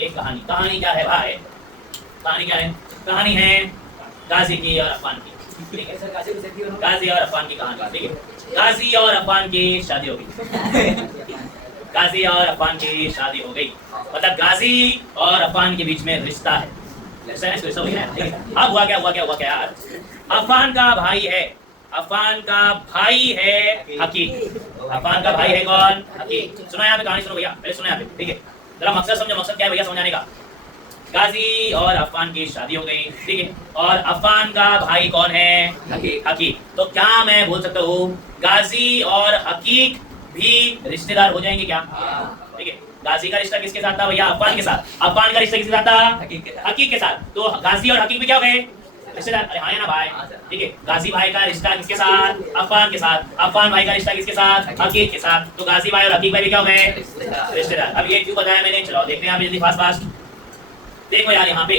एक कहानी। कहानी क्या है भाई? कहानी क्या है? कहानी है गाजी की और अफान की। ठीक है, गाजी और अफान की कहानी। ठीक है, गाजी और अफान की शादी हो गई। गाजी और अफान की शादी हो गई, मतलब गाजी और अफान के बीच में रिश्ता है। अब हुआ क्या? हुआ क्या यार? अफान का भाई है, अफान का भाई है हकीक। अफान का भाई है कौन? हकीक। सुनो यहाँ पे कहानी, सुनो भैया, पहले सुनो यहाँ पे। ठीक है, जरा मकसद समझो। मकसद क्या है भैया समझाने का? गाजी और अफान की शादी हो गई। ठीक है, और अफान का भाई कौन है? हकीक। हकीक। तो क्या मैं बोल सकता हूँ गाजी और हकीक भी रिश्तेदार हो जाएंगे क्या? ठीक है, गाजी का रिश्ता किसके साथ था भैया? अफान के साथ। अफान का रिश्ता किसके साथ था? हकीक के साथ। तो गाजी और हकीक भी क्या हो गए? रिश्तेदार। अरे हाँ या ना भाई? ठीक है, गाजी भाई का रिश्ता किसके साथ? अफान के साथ। अफान भाई का रिश्ता किसके साथ? हकीक के साथ। तो गाजी भाई और हकीक भाई भी क्या हो गए? रिश्तेदार। अब ये क्यों बताया मैंने? चलो देखते हैं आप जल्दी फास्ट फास्ट। देखो यार यहाँ पे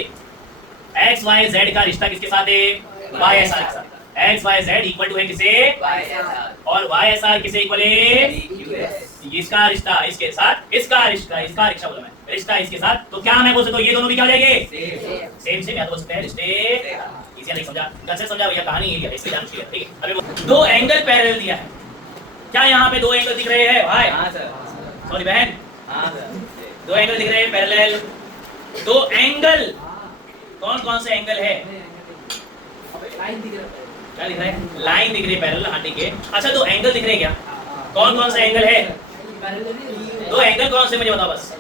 एक्स वाई जेड का रिश्ता किसके साथ है? वाई एस आर के साथ। X Y Z equal to है किसे? और वाई एस आर किसे इक्वल है? इसका रिश्ता इसके साथ, इसका रिश्ता बोला मैं, रिश्ता इसके साथ। तो क्या मैं बोल सकता हूँ ये दोनों भी क्या हो जाएंगे? Same same. या तो बोल सकते हैं रिश्ते। इसी नहीं समझा? कंसेप्ट समझा भैया? कहानी ये है, इससे ध्यान क्लियर। ठीक है, अभी दो एंगल पैरेलल दिया है। क्या यहाँ पे दो एंगल दिख रहे हैं भाई? हाँ सर। सॉरी बहन, हाँ सर, दो एंगल दिख रहे हैं पैरेलल। दो एंगल कौन कौन से एंगल है? लाइन दिख रहा है। क्या दिख रहा है? लाइन दिख रही है पैरेलल। हाँ ठीक है। अच्छा, दो एंगल दिख रहे हैं क्या? कौन कौन से एंगल है? दो एंगल कौन से मुझे बताओ बस।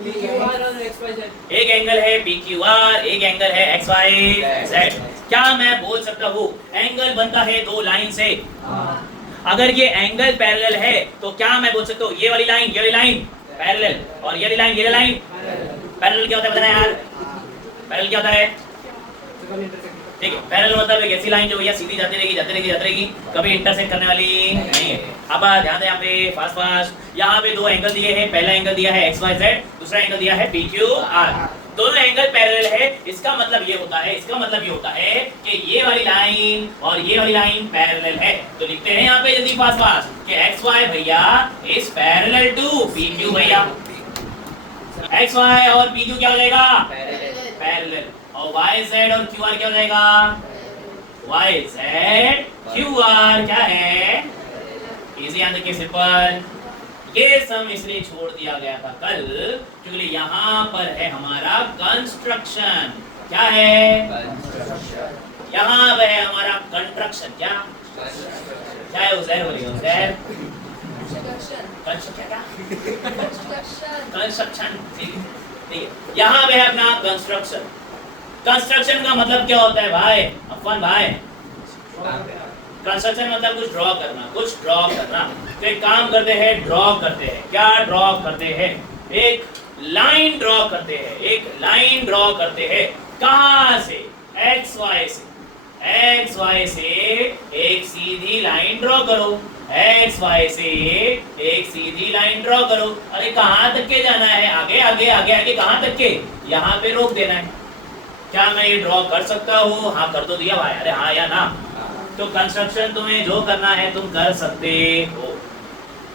एक एंगल है PQR, एक एंगल है XYZ। क्या मैं बोल सकता हूँ एंगल बनता है दो लाइन से? अगर ये एंगल पैरेलल है तो क्या मैं बोल सकता हूँ ये वाली लाइन पैरेलल और ये वाली लाइन पैरेलल क्या होता है बताना यार? पैरेलल क्या होता है? ठीक है, पैरेलल मतलब एक ऐसी लाइन जो भैया सीधी जाती रहेगी, कभी इंटरसेक्ट करने वाली नहीं है। अब ध्यान दें यहाँ पे फास्ट फास्ट। यहाँ पे दो एंगल दिए हैं। पहला एंगल दिया है XYZ, दूसरा एंगल दिया है PQR। दोनों एंगल पैरेलल है। इसका मतलब ये होता है कि ये वाली लाइन और ये वाली लाइन पैरेलल है। तो लिखते हैं यहाँ पे जल्दी फास्ट फास्ट कि XY भैया इज पैरेलल टू PQ भैया। XY और PQ क्या हो जाएगा? पैरेलल। और YZ और QR क्या हो जाएगा? YZ QR क्या है? इजी आंसर के सिंपल। ये सम इसलिए छोड़ दिया गया था कल क्योंकि यहाँ पर है हमारा कंस्ट्रक्शन। क्या है? यहाँ पे है हमारा कंस्ट्रक्शन। क्या है? उज़ैर बोलिए, उज़ैर कंस्ट्रक्शन। ठीक है, यहाँ पे है अपना कंस्ट्रक्शन। कंस्ट्रक्शन का मतलब क्या होता है भाई? अफवान भाई, कंस्ट्रक्शन मतलब कुछ ड्रॉ करना। तो एक काम करते हैं, ड्रॉ करते हैं। क्या ड्रॉ करते हैं? एक लाइन ड्रॉ करते हैं। कहाँ से? XY से एक सीधी लाइन ड्रॉ करो। XY से एक सीधी लाइन ड्रॉ करो। अरे कहाँ तक के जाना है? आगे कहाँ तक के? यहाँ पे रोक देना है। क्या मैं ये ड्रॉ कर सकता हूँ? हाँ कर तो दिया भाई। अरे हाँ या ना? तो कंस्ट्रक्शन तुम्हें जो करना है तुम कर सकते हो।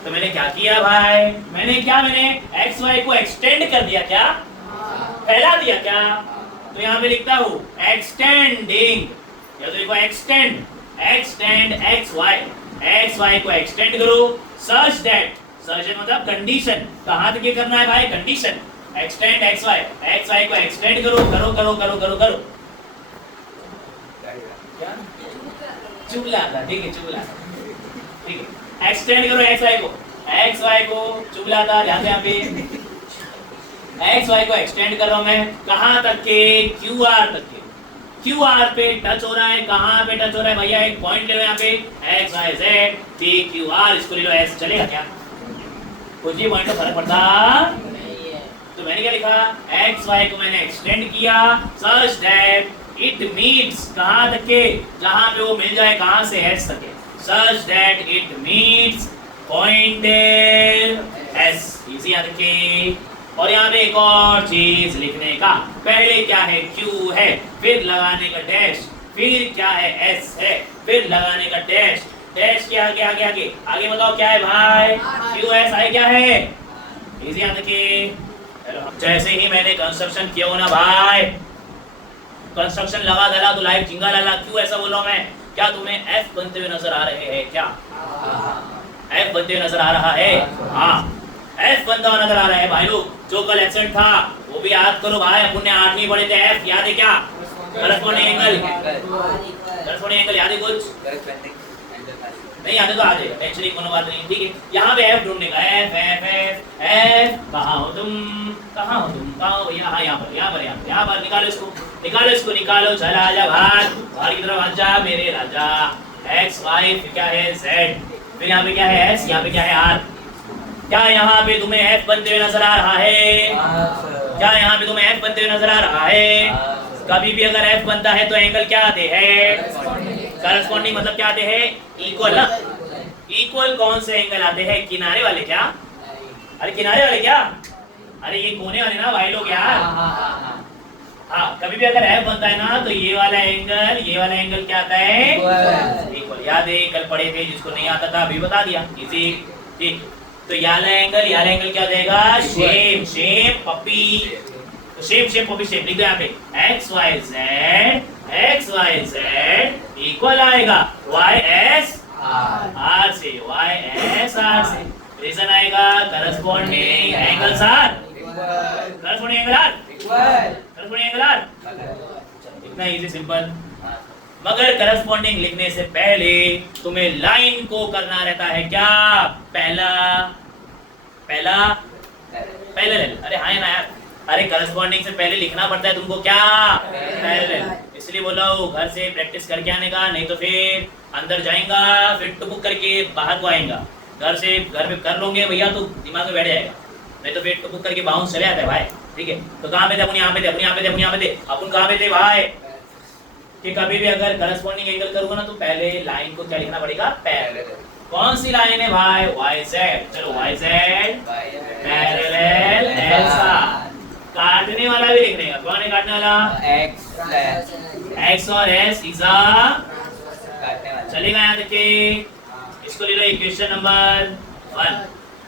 तो मैंने क्या किया भाई? मैंने XY को एक्सटेंड कर दिया। क्या? फैला दिया क्या? तो यहाँ पे लिखता हूँ एक्सटेंडिंग, या तो देखो एक्सटेंड XY को एक्सटेंड करो सच दैट, मतलब कंडीशन। कहाँ तक ये करना है भाई? कंडीशन। एक्सटेंड XY को एक्सटेंड करो। क्या? चुगला था। ठीक है, चुगला। ठीक है, एक्सटेंड करो XY को चुगला था। ध्यान से यहाँ पे XY को एक्सटेंड कर रहा हूं मैं। कहाँ तक के? QR तक के। QR पे टच हो रहा है। कहाँ पे टच हो रहा है भैया? एक पॉइंट ले लो यहाँ पे XYZ PQR, इसको ले लो S। चलेगा क्या? कुछ भी पॉइंट में फर्क पड़ता नहीं है। तो मैंने क्या लिखा? XY को मैंने एक्सटेंड किया सच दैट इट मीट्स, कहाँ तक के? जहाँ पे वो मिल जाए, कहाँ से? S तक के। Such that it meets point S। Easy याद रखिए। और यहाँ पे एक और चीज लिखने का, पहले क्या है? Q है, फिर लगाने का डैश, फिर क्या है? S है, फिर लगाने का डैश। डैश के आगे बताओ क्या है भाई? QS है। क्या है? इजी याद रखिए। जैसे ही मैंने कंस्ट्रक्शन किया हो ना भाई, कंस्ट्रक्शन लगा दला तो लाइव झिंगा लाला, क्यों ऐसा बोल रहा हूं मैं? क्या तुम्हें एफ बनते हुए नजर आ रहे हैं क्या? एफ बनते हुए नजर आ रहा है? हाँ, एफ बनता हुआ नजर आ रहा है भाई लोग। जो कल एक्सेंट था वो भी याद करो भाई, अपन ने 8वीं पढ़े थे। एफ याद है क्या? करस्पॉन्डिंग एंगल, करस्पॉन्डिंग एंगल याद है कुछ? नहीं याद है तो आ जाएगा, टेंशन कोनो बात नहीं, ठीक है। यहाँ पे एफ ढूंढने का, एफ एफ एफ एफ, कहाँ हो तुम, कहाँ हो तुम, कहाँ हो भैया? हाँ यहाँ पर, यहाँ पर, यहाँ पर, यहाँ पर। निकालो इसको, निकालो इसको, निकालो। चला आजा भाग, बाहर की तरफ आजा मेरे राजा। एक्स वाई, फिर क्या है जेड, फिर यहाँ पे क्या है एस, यहाँ पे क्या है आर। क्या यहाँ पे तुम्हें एफ बनते हुए नजर आ रहा है? क्या यहाँ पे तुम्हें एफ बनते हुए नजर आ रहा है? कभी भी अगर एफ बनता है तो एंगल क्या आते हैं? करस्पॉन्डिंग मतलब क्या आते हैं? इक्वल ना। इक्वल कौन से एंगल आते हैं? किनारे वाले क्या? अरे किनारे वाले क्या? अरे ये कोने वाले ना भाई लोग यार। हाँ, कभी भी अगर एफ बनता है ना तो ये वाला एंगल, ये वाला एंगल क्या आता है? इक्वल। याद है कल पढ़े थे, जिसको नहीं आता था अभी बता दिया, इसी। ठीक, तो याला एंगल क्या देगा? Shame, shame puppy, shame shame puppy shame. लिख दो यहाँ पे एक्स वाई जेड इक्वल आएगा वाई एस आर से, वाई एस आर से। रीजन आएगा corresponding angles are, corresponding angle are, corresponding angle are. इतना इजी सिंपल। मगर करस्पॉन्डिंग लिखने से पहले तुम्हें लाइन को करना रहता है क्या? पहला पैरेलल। अरे हाँ ना यार, अरे करस्पॉन्डिंग से पहले लिखना पड़ता है तुमको क्या? पैरेलल। इसलिए बोला हूँ घर से प्रैक्टिस करके आने का, नहीं तो फिर अंदर जाएगा, फिर टुक करके बाहर को आएगा। घर में कर लोगे भैया तो दिमाग में बैठ जाएगा, नहीं तो फिर टुक करके बाउंस चले आता है भाई। ठीक है, तो कहाँ पे थे अपन? यहाँ पे थे, अपन यहाँ पे थे, अपन यहाँ पे थे, अपन कहाँ पे थे भाई? कि कभी भी अगर करस्पॉन्डिंग एंगल करूंगा ना तो पहले लाइन को क्या लिखना पड़ेगा? पैरेलल। कौन सी लाइन है भाई? Y Z. चलो वाई जेड पैरेलल ऐसा। काटने वाला भी लिखने का, कौन है काटने वाला? एक्स और एस इजा काटने वाला। चलेगा यहाँ तक के? इसको ले लो इक्वेशन नंबर 1।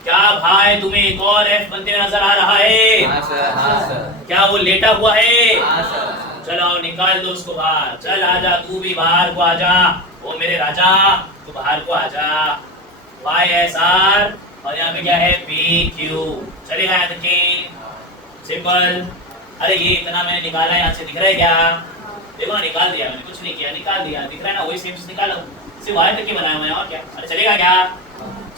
क्या भाई तुम्हें एक और एफ बनते हुए नजर आ रहा है? हाँ सर। क्या वो लेटा हुआ है? हाँ सर। चलो निकाल दो उसको बाहर। चल आजा, तू भी बाहर को आजा, वो मेरे राजा, तू बाहर को आजा। वाई एस आर और यहाँ पे क्या है? P Q. चलेगा यहाँ तक के? सिंपल। अरे ये इतना मैंने निकाला है, यहाँ से दिख रहा है क्या? देखो ना, निकाल दिया मैंने, कुछ नहीं किया, निकाल दिया। दिख रहा है ना, वही सेम से निकाला, सिर्फ वाई तक के बनाया मैं, और क्या? अरे चलेगा क्या?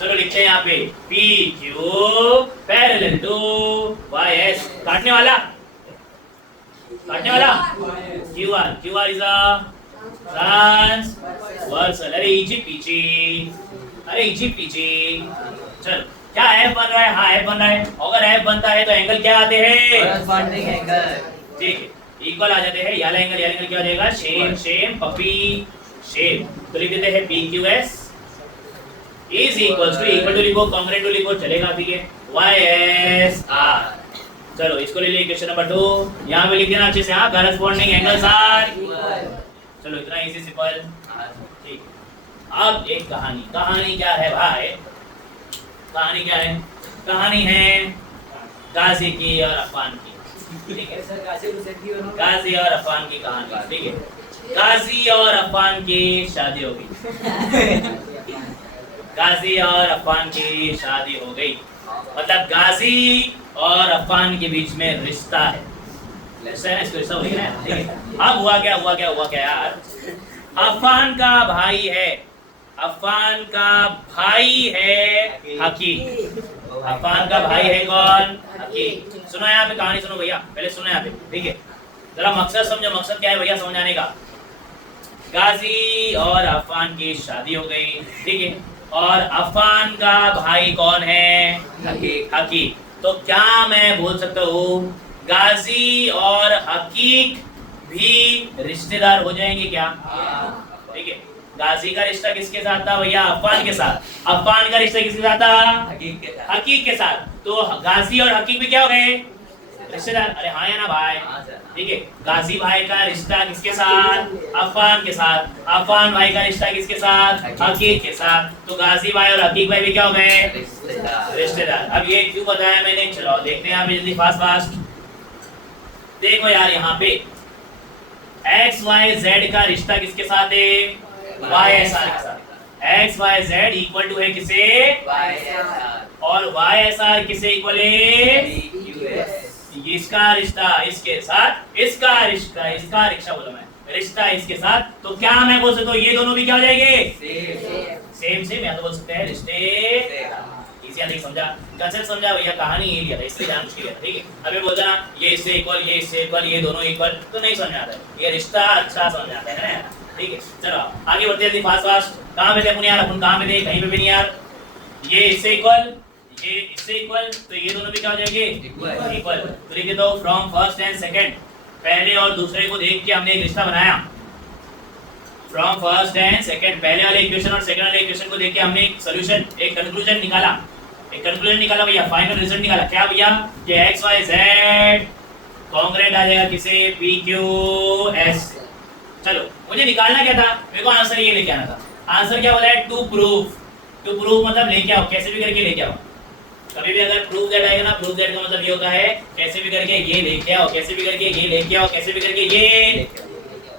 चलो लिखते हैं यहाँ पे P Q parallel to Y S. काटने वाला Q R is a transversal. अरे इजी पीछे। चल क्या एफ बन रहा है? हाँ एफ बन रहा है। अगर एफ बनता है तो एंगल क्या आते हैं? Corresponding angle. ठीक है, इक्वल आ जाते हैं। याला एंगल क्या हो जाएगा? Shame puppy shame. तो लिख देते हैं P Q S is equal to लिखो, कॉन्ग्रेट टू लिखो, चलेगा। ठीक है, वाई एस आर। चलो इसको ले लीजिए क्वेश्चन नंबर 2। यहाँ पे लिख देना अच्छे से, हाँ, करस्पॉन्डिंग एंगल्स आर। चलो इतना इजी सिंपल। ठीक, अब एक कहानी क्या है भाई? कहानी क्या है? कहानी है गाजी की और अफान की। ठीक है, गाजी और अफान की कहानी। ठीक है, गाजी और अफान की शादी हो गई। गाजी और अफान की शादी हो गई, मतलब गाजी और अफान के बीच में रिश्ता है। रिश्ता हो गया है। ठीक है, अब हुआ क्या यार? अफान का भाई है हकीक। अफान का भाई है कौन? हकीक। सुनो यहाँ पे कहानी, सुनो भैया, पहले सुनो यहाँ पे। ठीक है, जरा मकसद समझो। मकसद क्या है भैया समझाने का? गाजी और अफान की शादी हो गई। ठीक है, और अफान का भाई कौन है? हकीक। तो क्या मैं बोल सकता हूँ गाजी और हकीक भी रिश्तेदार हो जाएंगे क्या? ठीक है, गाजी का रिश्ता किसके साथ था भैया? अफान के साथ। अफान का रिश्ता किसके साथ था? हकीक के साथ। तो गाजी और हकीक भी क्या हो गए? रिश्तेदार। अरे हाँ या ना भाई? ठीक है। गाजी भाई का रिश्ता किसके साथ? अफान के साथ। अफान भाई का रिश्ता किसके साथ? हकीक के साथ। तो गाजी भाई और हकीक भाई भी क्या हो गए? रिश्तेदार। अब ये क्यों बताया मैंने? चलो देखते हैं आप जल्दी फास्ट फास्ट। देखो यार यहाँ पे एक्स वाई जेड का रिश्ता किसके साथ है? वाई एस आर के साथ। X Y Z equal to है किसे? और वाई एस आर किसे इक्वल है? इसका रिश्ता इसके साथ, इसका रिश्ता बोला मैं, रिश्ता इसके साथ। तो क्या मैं बोल सकता हूँ ये दोनों भी क्या हो जाएंगे? सेम या तो बोल सकते हैं रिश्ते। इसी नहीं समझा? कंसेप्ट समझा भैया? कहानी ये लिया था इसलिए ध्यान से लिया था। ठीक है। अभी बोलता ना ये इससे इक्वल, ये इससे इक्वल, ये दोनों इक्वल, तो नहीं समझ आता है। ये रिश्ता अच्छा समझ आता है ना। ठीक है। चलो आगे बढ़ते हैं फास्ट फास्ट। कहाँ पे थे अपन यार? अपन कहाँ पे थे? कहीं पे भी नहीं यार। ये इससे इक्वल, ये इससे इक्वल, तो ये दोनों भी क्या हो जाएंगे? इक्वल। तो लिख दो फ्रॉम फर्स्ट एंड सेकंड, पहले और दूसरे को देख के हमने एक रिश्ता बनाया। फ्रॉम फर्स्ट एंड सेकंड, पहले वाले इक्वेशन और सेकंड वाले इक्वेशन को देख के हमने एक सॉल्यूशन, एक कंक्लूजन निकाला। भैया, फाइनल रिजल्ट निकाला। क्या भैया? कि एक्स वाई जेड कांग्रेंट आ जाएगा किसे? P Q S. चलो मुझे निकालना क्या था? मेरे को आंसर ये लेके आना था। आंसर क्या बोला है? टू प्रूफ मतलब लेके आओ, कैसे भी करके लेके आओ। कभी भी अगर प्रूफ दैट आएगा ना, प्रूफ दैट का मतलब ये होता है कैसे भी करके ये लेके आओ, कैसे भी करके ये लेके आओ, कैसे भी करके ये,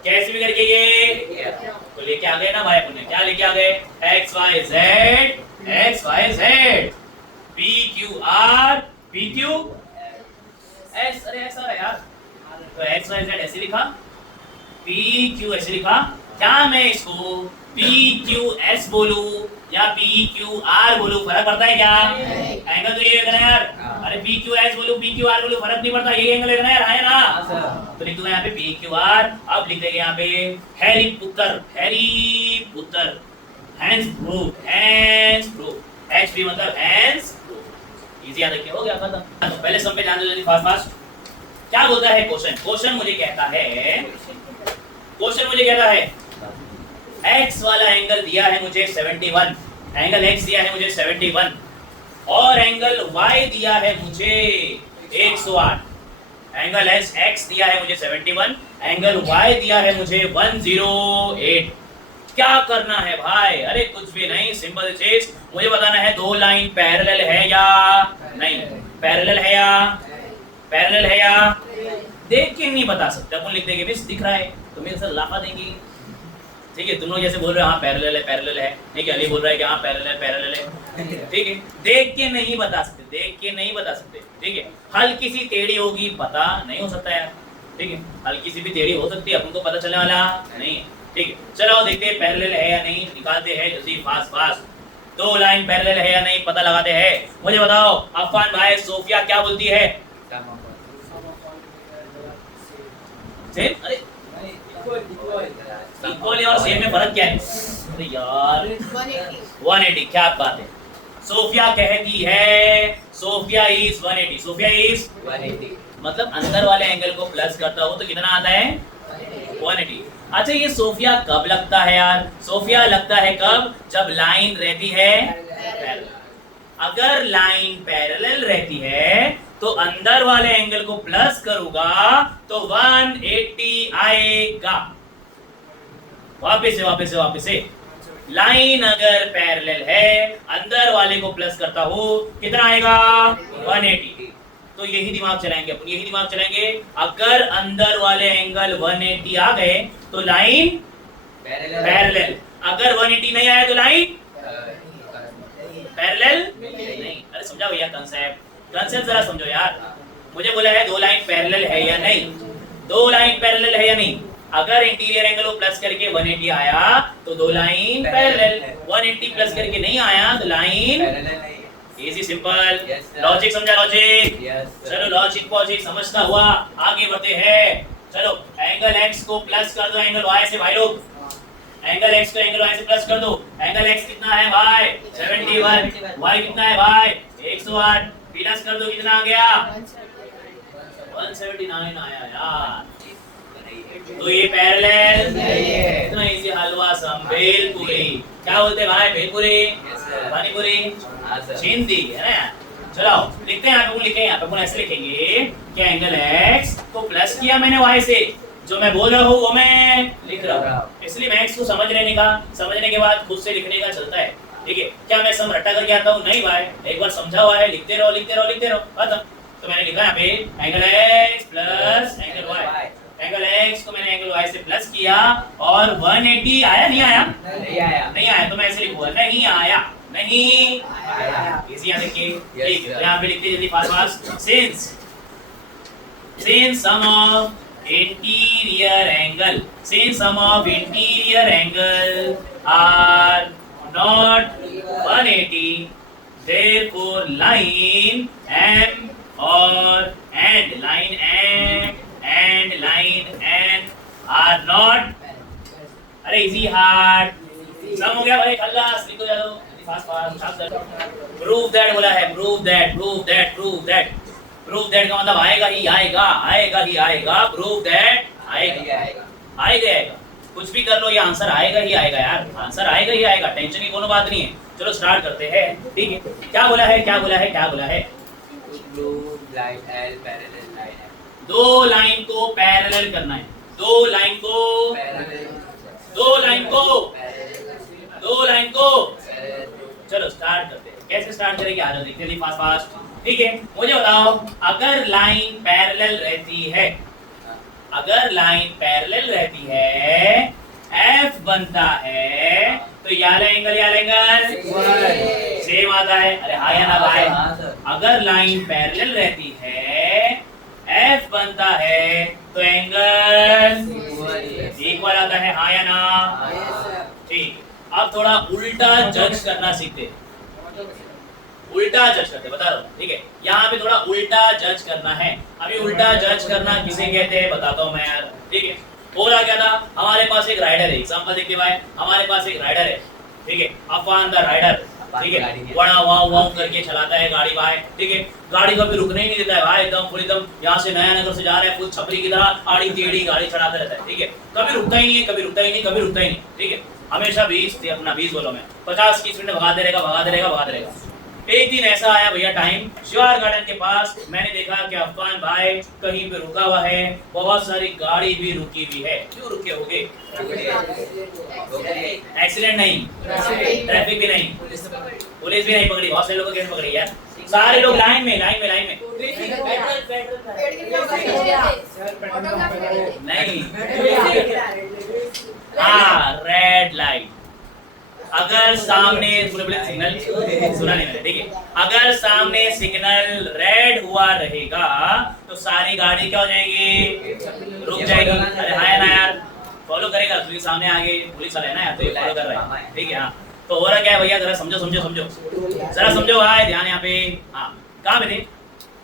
कैसे भी करके ये। तो लेके आ गए ना भाई अपन ने। क्या लेके आ गए? X Y Z P Q R P Q S. अरे ऐसा है यार। तो एक्स वाई जेड ऐसे लिखा, पी क्यू ऐसे लिखा। क्या मैं इसको पी क्यू एस बोलूं या पी क्यू आर बोलूं? फर्क पड़ता है क्या? एंगल तो ये देखना यार। अरे पी क्यू एस बोलूं, पी क्यू आर बोलूं, फर्क नहीं पड़ता। ये एंगल देखना यार, है ना? तो लिख दूंगा यहाँ पे पी क्यू आर। अब लिख देंगे यहाँ पे हैरी पुत्र, हैंस प्रूफ, एच पी मतलब हैंस प्रूफ। इजी याद रखिए, हो गया खत्म। तो पहले सम पे ध्यान दो फास्ट फास्ट। क्या बोलता है क्वेश्चन? मुझे कहता है x वाला एंगल दिया है मुझे 71, एंगल x दिया है मुझे 71 और एंगल y दिया है मुझे 108। एंगल x दिया है मुझे 71, एंगल y दिया है मुझे 108। क्या करना है भाई? अरे कुछ भी नहीं, सिंपल चीज। मुझे बताना है दो लाइन पैरेलल है या नहीं, पैरेलल है या देख के नहीं बता सकते। अपन लिख देंगे बस दिख रहा है तो मेरे साथ लाफा देंगे। ठीक है। तुम लोग जैसे बोल रहे हो हाँ पैरेलल है। ठीक है। अली बोल रहा है कि हाँ पैरेलल है। ठीक है। देख के नहीं बता सकते। ठीक है। हल्की सी टेढ़ी होगी, पता नहीं हो सकता यार। ठीक है। हल्की सी भी टेढ़ी हो सकती है, अपन को पता चलने वाला नहीं है। ठीक है। चलो देखते हैं पैरेलल है या नहीं, निकालते हैं जल्दी फास्ट। दो लाइन पैरेलल है या नहीं पता लगाते हैं। मुझे बताओ अफान भाई, सोफिया क्या बोलती है? सेम? अरे इक्वल और सेम में फर्क क्या है? अरे यार 180। क्या बात है? सोफिया कहती है सोफिया इज 180। मतलब अंदर वाले एंगल को प्लस करता हो तो कितना आता है? 180। अच्छा ये सोफिया कब लगता है यार? सोफिया लगता है कब? जब लाइन रहती है पैरेलल। अगर लाइन पैरेलल रहती है तो अंदर वाले एंगल को प्लस करूंगा तो 180 आएगा। वापस से लाइन अगर पैरेलल है, अंदर वाले को प्लस करता हूं, कितना आएगा? 180। तो यही दिमाग चलाएंगे अगर अंदर वाले एंगल 180 आ गए तो लाइन पैरेलल। अगर 180 नहीं आया तो लाइन पैरेलल नहीं। अरे समझा भैया कंसेप्ट जरा समझो यार। मुझे बोला है दो लाइन पैरेलल है या नहीं। अगर इंटीरियर एंगल को प्लस करके 180 आया तो दो लाइन पैरेलल, 180 प्लस करके नहीं आया तो लाइन इजी सिंपल। लॉजिक समझा? चलो लॉजिक समझता हुआ आगे बढ़ते हैं। चलो एंगल x को प्लस कर दो एंगल y से भाई लोग। एंगल x को एंगल y से प्लस कर दो। एंगल x कितना है भाई? 71। y कितना है भाई? 108। प्लस कर दो कितना आ गया? 179 आया यार। तो ये पैरेलल इतना इजी हलवा सम भेलपुरी। क्या बोलते भाई? भेलपुरी, पानीपुरी, चिंदी है ना। चलो लिखते हैं यहाँ पे, लिखें यहाँ पे ऐसे लिखेंगे कि एंगल x तो प्लस किया मैंने y से, जो मैं बोल रहा हूँ वो मैं लिख रहा हूँ। इसलिए मैथ्स को समझने के बाद खुद से लिखने का चलता है, ठीक है। क्या मैं सम रट्टा करके आता हूँ? नहीं भाई, एक बार समझा हुआ है, लिखते रहो खत्म। तो मैंने लिखा यहाँ पे angle x plus angle y, angle x को मैंने एंगल y से प्लस किया और 180 आया नहीं आया? नहीं आया तो मैं ऐसे लिखूंगा नहीं आया। इजी याद रखिए, ठीक है। तो यहाँ पे लिखते जल्दी fast since sum of interior angle are not 180, therefore line M and line N are not, अरे इजी हार्ड सम हो गया भाई, खल्लास लिखो जा दो फास्ट। प्रूव दैट बोला है, प्रूव दैट का मतलब आएगा ही आएगा, प्रूव दैट आएगा। कुछ भी कर लो, ये आंसर आएगा ही आएगा यार, आंसर आएगा ही आएगा, टेंशन की कोनो बात नहीं है। चलो स्टार्ट करते हैं, ठीक है। क्या बोला है? दो लाइन को पैरेलल करना है, दो लाइन को चलो स्टार्ट करते हैं। कैसे स्टार्ट करेंगे? आ जाओ देखते हैं फास्ट, ठीक है। मुझे बताओ, अगर लाइन पैरेलल रहती है, F बनता है, तो याला एंगल सेम आता है। अरे हाँ या ना भाई? अगर लाइन पैरेलल रहती है, F बनता है, तो एंगल इक्वल आता है, हाँ या ना? ठीक। अब थोड़ा उल्टा जज करना सीखते, बता रहा हूँ, ठीक है। यहाँ पे थोड़ा उल्टा जज करना है। अभी उल्टा जज करना किसे कहते हैं बताता हूँ मैं यार, ठीक है। बोला क्या था, हमारे पास एक राइडर है, एग्जांपल देखिए भाई, हमारे पास एक राइडर है, ठीक है। अपॉन द राइडर, ठीक है, वड़ा वाव करके चलाता है गाड़ी भाई, ठीक है। गाड़ी कभी रुकने ही नहीं देता है भाई, एकदम यहाँ से नया नगर से जा रहा है, फुल छपरी की तरह आड़ी टेढ़ी गाड़ी चलाता रहता है, ठीक है। कभी रुकता ही नहीं, ठीक है। हमेशा 20 बोलो मैं 50 की स्पीड में भगाते रहेगा। एक दिन ऐसा आया भैया टाइम, श्योर गार्डन के पास मैंने देखा कि अफगान भाई कहीं पे रुका हुआ है, बहुत सारी गाड़ी भी रुकी हुई है। क्यों रुके होंगे? एक्सीडेंट नहीं, ट्रैफिक भी नहीं, पुलिस भी नहीं पकड़ी। बहुत से लोगों को कैसे पकड़ी यार? सारे लोग लाइन में नहीं। हाँ, रेड लाइट। अगर सामने सिग्नल सुना नहीं मैंने, ठीक है। अगर सामने सिग्नल रेड हुआ रहेगा तो सारी गाड़ी क्या हो जाएगी? रुक जाएगी। अरे हाँ ना यार, फॉलो करेगा क्योंकि सामने आगे पुलिस वाला है ना यार, तो ये फॉलो कर रहा है, ठीक है। हाँ, तो हो रहा क्या है भैया, जरा समझो जरा समझो भाई, ध्यान यहाँ पे। हाँ, कहाँ पे थे?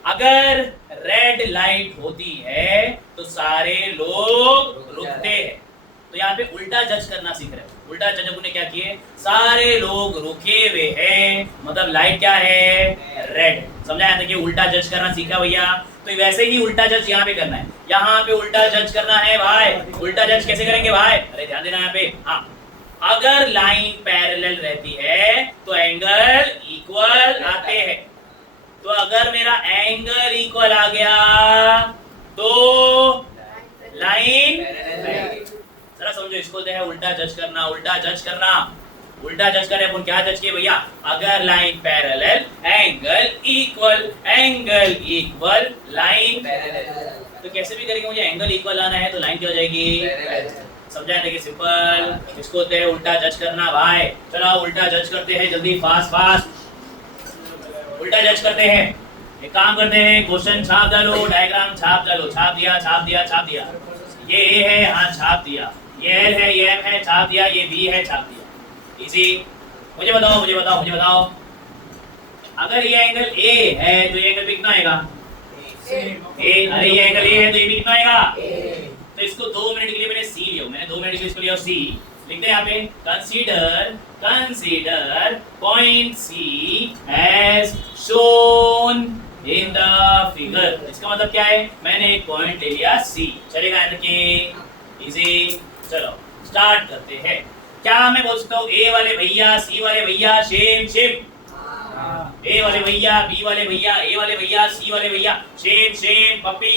अगर रेड लाइट होती है तो सारे लोग रुकते हैं। तो यहाँ पे उल्टा जज करना सीख रहे हैं। उल्टा जज ने क्या किए? सारे लोग रुके हुए हैं, मतलब लाइट क्या है? रेड। समझा यहाँ तक? उल्टा जज करना सीखा भैया। तो वैसे ही उल्टा जज यहाँ पे करना है, यहाँ पे उल्टा जज करना है भाई। उल्टा जज कैसे करेंगे भाई? अरे ध्यान देना यहाँ पे। हाँ, अगर लाइन पैरेलल रहती है तो एंगल इक्वल आते हैं। तो अगर मेरा एंगल इक्वल आ गया तो लाइन, जरा समझो इसको, जो है उल्टा जज करना। उल्टा जज करे अपन क्या जज किए भैया? अगर line parallel, angle equal line. तो कैसे भी करेंगे, मुझे एंगल इक्वल आना है तो लाइन क्या हो जाएगी? समझा कि सिंपल। इसको होते है उल्टा जज करना भाई। चलो उल्टा जज करते हैं, जल्दी फास्ट उल्टा जज करते हैं। एक काम करते हैं, क्वेश्चन छाप डालो, डायग्राम छाप डालो। छाप दिया। ये ए है, हाँ छाप दिया। ये एल है, ये एम है, छाप दिया। ये बी है, छाप दिया। इजी। मुझे बताओ अगर ये एंगल ए है तो ये एंगल भी कितना आएगा? ए। अरे ये एंगल ए है तो ये भी कितना आएगा? तो इसको 2 मिनट के लिए मैंने सी लिया, मैंने 2 मिनट के लिए इसको लिया सी। लिखते हैं यहाँ पे, consider point C as shown in the figure. इसका मतलब क्या है? मैंने एक पॉइंट ले लिया सी। चलेगा यहाँ तक? इजी। चलो स्टार्ट करते हैं। क्या मैं बोल सकता हूँ ए वाले भैया, सी वाले भैया, सेम? ए वाले भैया, बी वाले भैया, ए वाले भैया, सी वाले भैया, सेम सेम पप्पी।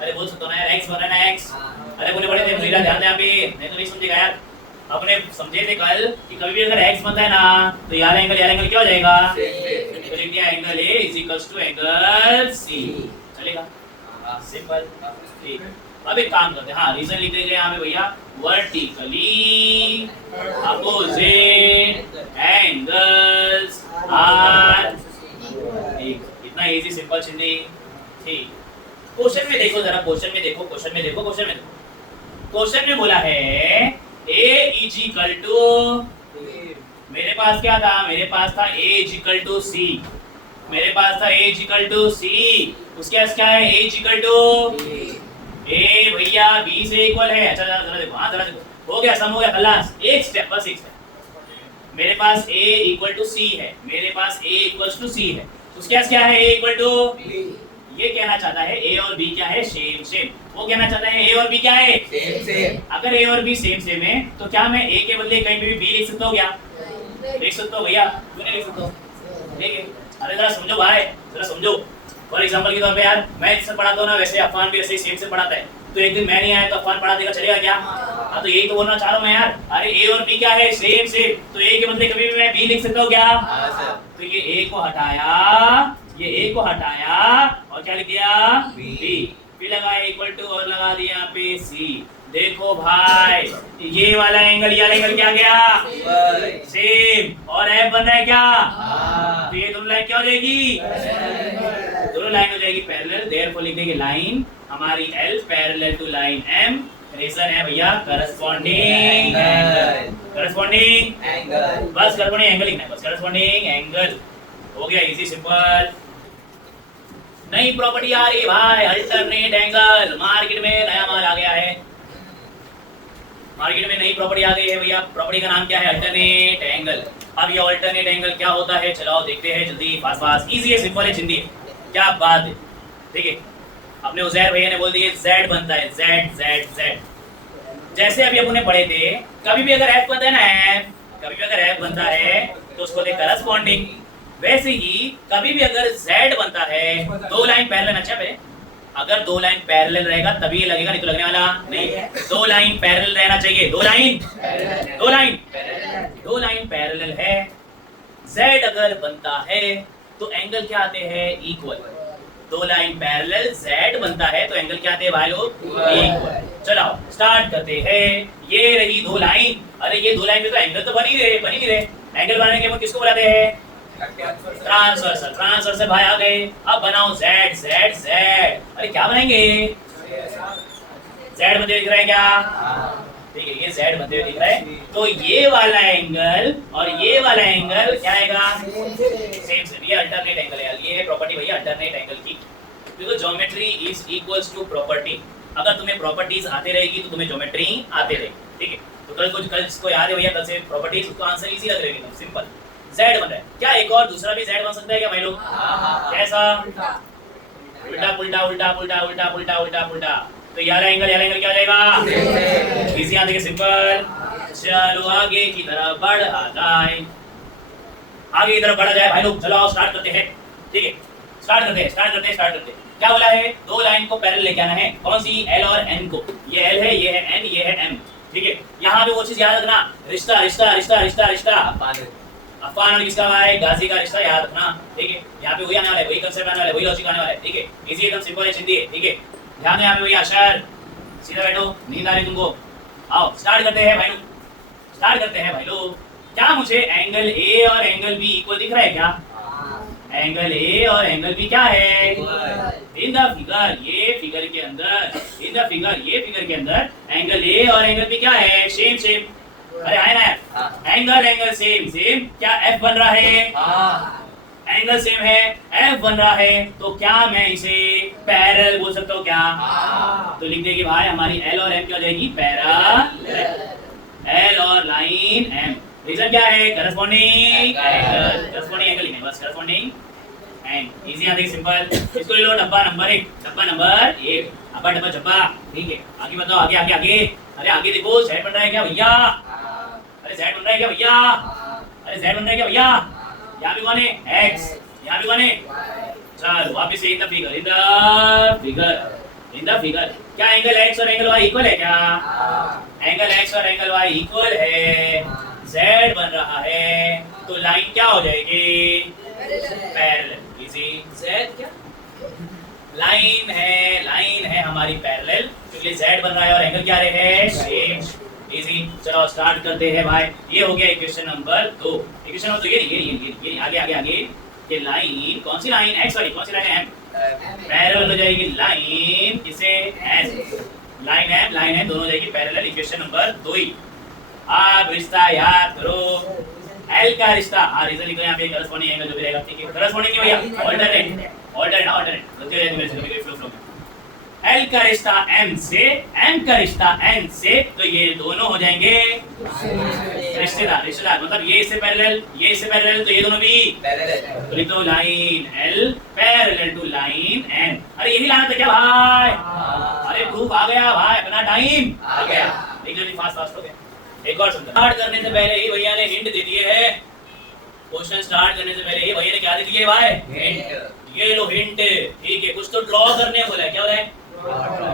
अरे बोल सकते हो ना यार, एक्स बना ना एक्स। अरे बोले बड़े थे, मुझे ध्यान दे यहाँ पे, मैं तो नहीं समझेगा यार। अपने समझे थे कल कि कभी भी अगर एक्स बनता है ना तो यार एंगल क्या हो जाएगा? तो लिख दिया angle A is equals to angle C. चलेगा? सिंपल। ठीक, अब एक काम करते हैं, हाँ रीजन लिख देंगे यहाँ पे भैया, वर्टिकली अपोजिट एंगल्स आर। ठीक, इतना इजी सिंपल हिंदी। ठीक, क्वेश्चन में देखो जरा, क्वेश्चन में देखो, क्वेश्चन में देखो, क्वेश्चन में देखो। क्वेश्चन में बोला है A इज इक्वल टू, मेरे पास क्या था? मेरे पास था A is equal to C. मेरे पास था A is equal to C. उसके पास क्या है? A is equal to A भैया B से इक्वल है। अच्छा जरा देखो, हाँ जरा देखो, हो गया सम, हो गया खलास। एक स्टेप, बस एक स्टेप। मेरे पास A इक्वल टू सी है, मेरे पास A इक्वल टू सी है। उसके पास क्या है? A इक्वल टू, ये कहना चाहता है A और B क्या है? Same same. वो कहना चाहता है A और B क्या है? Same same. अगर A और B सेम सेम है तो क्या मैं A के बदले कहीं पे भी B लिख सकता हूँ क्या? लिख सकता हूँ भैया, क्यों नहीं लिख सकता हूँ? ठीक है, अरे जरा समझो भाई, जरा समझो। फॉर एग्जांपल के तौर पे यार, मैं जिससे पढ़ाता हूँ ना, वैसे अफान भी ऐसे ही सेम से पढ़ाता है, तो एक दिन मैं नहीं आया तो अफान पढ़ा देगा, चलेगा क्या? हाँ, तो यही तो बोलना चाह रहा हूँ मैं यार। अरे A और B क्या है? सेम सेम, तो A के बदले कभी भी मैं B लिख सकता हूँ क्या? तो ये A को हटाया, ये A को हटाया और क्या लिख दिया? B। फिर लगाया इक्वल टू और लगा दिया यहाँ पे C। देखो भाई, ये वाला एंगल, ये वाला एंगल क्या गया? सेम। और F बन रहा है क्या? तो ये दोनों लाइन क्या हो जाएगी? दोनों लाइन हो जाएगी पैरेलल। देयरफॉर लिख देंगे लाइन हमारी L parallel to line M। Reason है भैया करस्पॉन्डिंग एंगल, करस्पॉन्डिंग एंगल, बस करस्पॉन्डिंग एंगल लिखना है, बस करस्पॉन्डिंग एंगल। हो गया इजी सिंपल। नई प्रॉपर्टी आ रही है भाई, अल्टरनेट एंगल। मार्केट में नया माल आ गया है, मार्केट में नई प्रॉपर्टी आ गई है भैया। प्रॉपर्टी का नाम क्या है? Alternate angle. अब ये अल्टरनेट एंगल क्या होता है, चलो देखते हैं जल्दी, फास्ट फास्ट। इजी है, सिंपल है, हिंदी है, क्या बात है। ठीक है, अपने उजैर भैया ने बोल दिया Z बनता है, Z Z Z। जैसे अभी अपन ने पढ़े थे, कभी भी अगर F बनता है ना, F, कभी भी अगर F बनता है तो उसको दे करस्पॉन्डिंग। वैसे ही कभी भी अगर Z बनता है, दो लाइन पैरेलल, अच्छा पे अगर दो लाइन पैरेलल रहेगा तभी ये लगेगा, नहीं तो लगने वाला नहीं। दो लाइन पैरेलल रहना चाहिए, दो लाइन, दो लाइन पैरेलल है। Z अगर बनता है तो एंगल क्या आते हैं? इक्वल। दो लाइन पैरेलल Z बनता है तो एंगल क्या आते हैं भाई लोग? इक्वल। चलो स्टार्ट करते हैं। ये रही दो लाइन। अरे ये दो लाइन में तो एंगल तो बन ही रहे। एंगल बनाने के बाद किसको बुलाते हैं? ट्रांसवर्सल। ट्रांसवर्सल भाई आ गए। अब बनाओ Z Z Z। अरे क्या बनाएंगे? Z बनते दिख रहा है क्या? ठीक है, ये Z बनते हुए दिख रहा है। तो ये वाला एंगल और ये वाला एंगल क्या आएगा? Same same. ये अल्टरनेट एंगल है यार, ये है प्रॉपर्टी भैया अल्टरनेट एंगल की। देखो geometry is equals to property. अगर तुम्हें प्रॉपर्टीज आते रहेगी तो तुम्हें ज्योमेट्री आते रहेगी। ठीक है, तो कल इसको याद है भैया, कल से प्रॉपर्टीज, उसको आंसर इजी लग रहेगी एकदम सिंपल। Z बन रहा है क्या? एक और दूसरा भी Z बन सकता है क्या भाई लोग? कैसा? उल्टा पुल्टा उल्टा पुल्टा उल्टा पुल्टा उल्टा पुल्टा। तो यार एंगल क्या हो जाएगा? इजी आ जाएगा, सिंपल। चलो आगे की तरफ बढ़ा जाए, आगे की तरफ बढ़ा जाए भाई लोग। चलो स्टार्ट करते हैं। ठीक है, स्टार्ट करते हैं। क्या बोला है? दो लाइन को पैरेलल लेके आना है। कौन सी? L और N को। ये L है, ये है N, ये है M। ठीक है, यहाँ पे वो चीज याद रखना, रिश्ता रिश्ता रिश्ता रिश्ता रिश्ता। अफान और किसका है? गाजी का रिश्ता याद रखना। ठीक है, यहाँ पे वही आने वाला है, वही कंसेप्ट आने वाला है, वही लॉजिक आने वाला है। ठीक है, इजी एकदम सिंपल है, हिंदी है। ठीक है, ध्यान दो यहाँ पे भैया। अशर सीधा बैठो, नींद आ रही तुमको। आओ स्टार्ट करते हैं भाई लोग। क्या मुझे एंगल A और एंगल B इक्वल दिख रहा है क्या? एंगल A और एंगल B क्या है? इन द फिगर, ये फिगर के अंदर, इन द फिगर, ये फिगर के अंदर एंगल A और एंगल B क्या है? Same same. अरे है ना, एंगल सेम। क्या F बन रहा है? एंगल सेम है, F बन रहा है, तो क्या मैं इसे पैरेलल बोल सकता हूँ क्या? तो लिख देगी भाई हमारी L और M क्या हो जाएगी? पैरेलल। L और लाइन M। रीजन क्या है? करस्पॉन्डिंग एंगल लिखना है, बस करस्पॉन्डिंग एंगल। इजी आ गई, सिंपल। इसको ले लो डब्बा नंबर 1। डब्बा। ठीक है, आगे बताओ, आगे। अरे आगे देखो, Z बन रहा है क्या भैया? अरे Z बन रहा है क्या भैया? यहाँ भी कौन है x, यहाँ भी कौन है, चलो वापस इन the figure, in the figure क्या एंगल x और एंगल y इक्वल है क्या? एंगल x और एंगल y इक्वल है, z बन रहा है, तो लाइन क्या हो जाएगी? पैरेलल। इजी। z क्या लाइन है हमारी पैरेलल, क्योंकि z बन रहा है और एंगल क्या रहे? सेम। इजी। चलो स्टार्ट करते हैं भाई। ये हो गया इक्वेशन नंबर 2। इक्वेशन नंबर 2 ये आगे ये लाइन, कौन सी लाइन? x वाली। कौन सी लाइन है? m। पैरेलल हो जाएगी लाइन किसे? s। लाइन है दोनों हो जाएगी पैरेलल। इक्वेशन नंबर 2 ही। आप रिश्ता याद करो, L का रिश्ता, रीजन लिखो यहाँ पे, करस्पॉन्डिंग एंगल जो भी रहेगा, ठीक है। करस्पॉन्डिंग नहीं भैया, ऑल्टरनेट फ्लो। L का रिश्ता M से, M का रिश्ता N से, तो ये दोनों हो जाएंगे रिश्तेदार। मतलब ये इससे पैरेलल, तो ये दोनों भी पैरेलल। तो लिख दो line L parallel to line N। अरे यही लाना था क्या भाई? अरे प्रूफ आ गया भाई, अपना टाइम आ गया। एक जल्दी फास्ट हो गया। एक और सुनते। स्टार्ट करने से पहले ही भैया ने हिंट दे दिए है। क्वेश्चन स्टार्ट करने से पहले ही भैया ने क्या दे दिए भाई? हिंट। ये लो हिंट, ठीक है। कुछ तो ड्रॉ करने बोला है, क्या बोला है?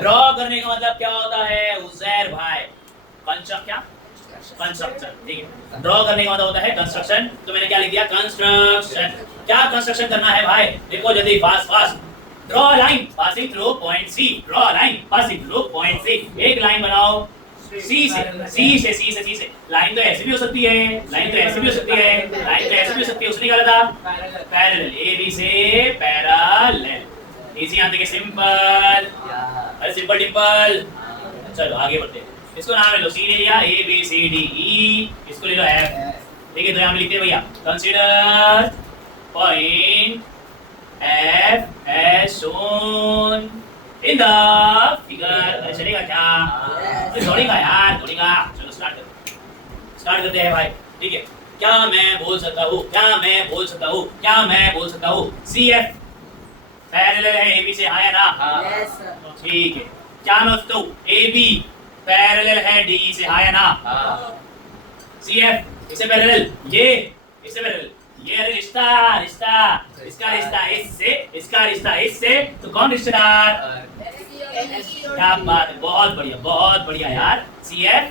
ड्रॉ करने का मतलब क्या होता है उजैर भाई? कंस्ट्रक्शन, ठीक है। ड्रॉ करने का मतलब होता है कंस्ट्रक्शन, तो मैंने क्या लिख दिया? कंस्ट्रक्शन। क्या कंस्ट्रक्शन करना है भाई? देखो जल्दी, fast. Draw line passing through point C. Draw line passing through point C. एक लाइन बनाओ सी से। लाइन तो ऐसे भी हो सकती है, उसने क्या था? पैरेलल। ए बी से पैरेलल। इसी आंसर के सिंपल। अरे सिंपल डिंपल। चलो आगे बढ़ते हैं। इसको नाम ले लो, सी ले लिया, A B C D E, इसको ले लो एफ, ठीक है। तो यहाँ पे लिखते हैं भैया, consider point F as shown in the figure. चलेगा क्या? दौड़ेगा यार, दौड़ेगा। चलो स्टार्ट करते हैं भाई, ठीक है। क्या मैं बोल सकता हूँ सी एफ पैरेलल है AB से, हाँ या ना? Yes sir. ठीक है। क्या मैं सोचता हूँ AB पैरेलल है DE से, हाँ या ना? CF इससे पैरेलल, ये इससे पैरेलल, ये रिश्ता इसका रिश्ता इससे, तो कौन रिश्तेदार? क्या बात है, बहुत बढ़िया यार। CF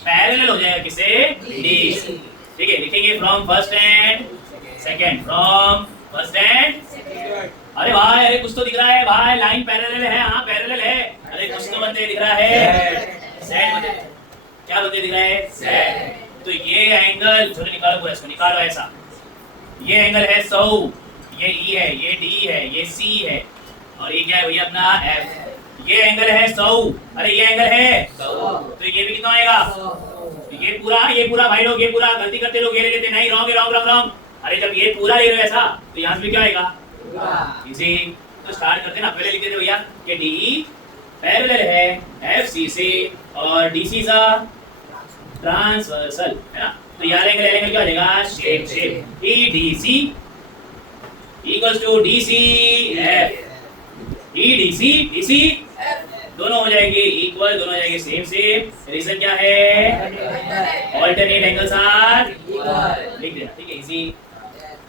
पैरेलल हो जाएगा किसे? D। ठीक है, लिखेंगे फ्रॉम फर्स्ट एंड सेकंड, अरे भाई, अरे कुछ तो दिख रहा है भाई, लाइन पैरेलल है, हाँ पैरेलल है। अरे कुछ तो बनते दिख रहा है, सेड बनते, क्या बनते दिख रहा है? सेड। तो ये एंगल थोड़ा निकालो, पूरा इसको निकालो ऐसा। ये एंगल है 100, ये E है, ये D है, ये C है, और ये क्या है भैया अपना F। ये एंगल है 100, अरे ये एंगल है 100, तो ये भी कितना आएगा? ये पूरा भाई लोग, ये पूरा गलती करते लोग, ये ले लेते नहीं, रॉन्ग। अरे जब ये पूरा ले रहे हो ऐसा, तो यहाँ पे क्या आएगा? इसी। तो स्टार्ट करते ना, पहले लिखते थे भैया कि डी पैरेलल है FC से और DC सा ट्रांसवर्सल है ना। तो यहाँ एंगल क्या हो जाएगा? Shape EDC equals to DCF। DC दोनों हो जाएंगे इक्वल, दोनों हो जाएंगे सेम। रीजन क्या है? Alternate angles are equal. लिख देना, ठीक है। इजी।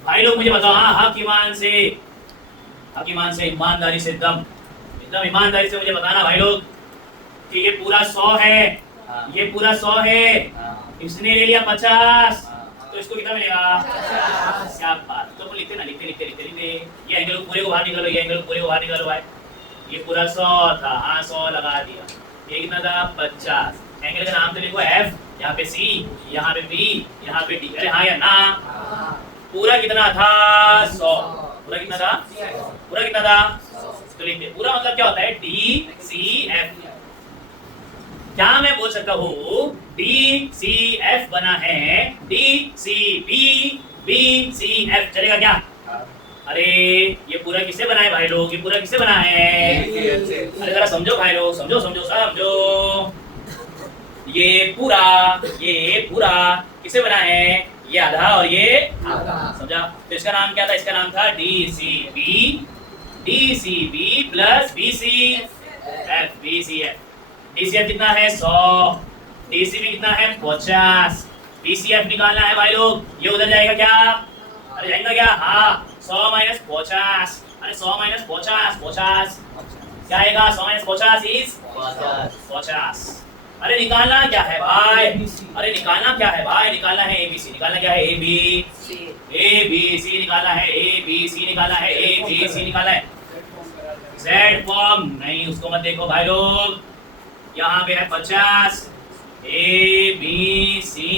भाई लोग मुझे बताओ, हाँ हकीमान से ईमानदारी से, एकदम ईमानदारी से मुझे बताना भाई लोग कि ये पूरा 100 है, ये पूरा 100 है, इसने ले लिया 50, तो इसको कितना मिलेगा? 50। क्या बात, तो लिखते ना, लिखते। ये एंगल पूरे को बाहर निकालो, भाई। ये पूरा 100 था, हाँ 100 लगा दिया। ये कितना था? 50। एंगल का नाम तो लिखो F, यहाँ पे C, यहाँ पे B, यहाँ पे D। अरे हाँ या ना? पूरा कितना था? 100। पूरा कितना था? तो लिखते, पूरा मतलब क्या होता है? DCF। क्या मैं बोल सकता हूँ DCF बना है DCB BCF, चलेगा क्या? अरे ये पूरा किससे बना है भाई लोग? ये पूरा किससे बना है? अरे जरा समझो भाई लोग, समझो। ये पूरा किससे बना है? ये आधा और ये आधा, समझा? तो इसका नाम क्या था? इसका नाम था DCB प्लस BCF। DCF कितना है? 100। DCB कितना है? 50। DCF निकालना है भाई लोग, ये उधर जाएगा क्या? अरे जाएगा क्या? हाँ 100 माइनस 50। अरे 100 माइनस 50 क्या आएगा? 100 माइनस 50 इज 50। अरे निकालना क्या है भाई? अरे निकालना क्या है भाई? निकालना है ABC। निकालना क्या है? ABC निकालना है। ABC निकालना है। ABC निकालना है। Z फॉर्म नहीं, उसको मत देखो भाई लोग। यहाँ पे है 50। ABCF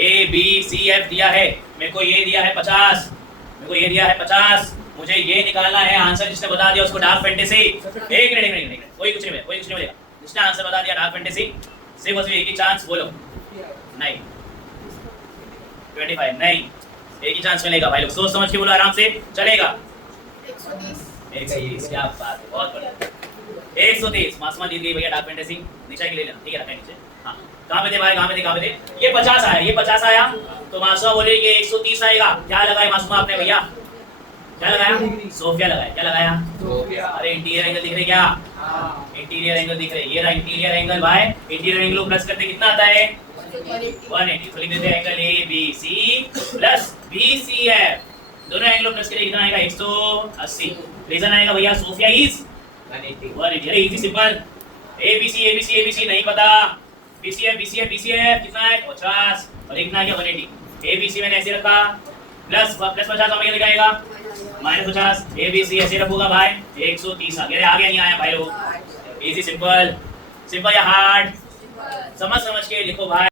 ABCF दिया है मेरे को, ये दिया है 50, मेरे को ये दिया है 50। मुझे ये निकालना है। आंसर जिसने बता दिया उसको डार्क फैंटेसी। एक मिनट, कोई कुछ नहीं मिलेगा। जिसने आंसर बता दिया डार्क फैंटेसी, सिर्फ और सिर्फ एक ही चांस। बोलो नहीं 25 नहीं, एक ही चांस मिलेगा भाई लोग। सोच समझ के बोलो, आराम से चलेगा। 130 क्या बात है, बहुत बढ़िया। 130 मासूमा जीत गई भैया डार्क फैंटेसी। नीचे के ले लेना, ठीक है, रखा नीचे। हाँ कहाँ पे थे भाई? कहाँ पे थे? ये 50 आया, ये 50 आया तो मासूमा बोले ये 130 आएगा। क्या लगाया मासूमा आपने भैया? क्या लगाया? सोफिया लगाया। क्या लगाया? अरे इंटीरियर एंगल दिख रहे क्या? इंटीरियर एंगल दिख रहे। ये रहा इंटीरियर एंगल भाई। इंटीरियर एंगल प्लस करते कितना आता है? 180। तो लिख देते हैं एंगल ABC प्लस BCF। दोनों एंगल प्लस करके कितना आएगा? 180। रीजन आएगा भैया सोफिया इज 180। अरे इजी सिंपल। ABC नहीं पता। BCF कितना है? 50 और लिखना है 180। ABC मैंने ऐसे रखा, प्लस 50 हमें दिखाएगा -50। ABC ऐसे रखूंगा भाई। 130 आ गया नहीं आया भाई लोग? इजी सिंपल या हार्ड? समझ के लिखो भाई।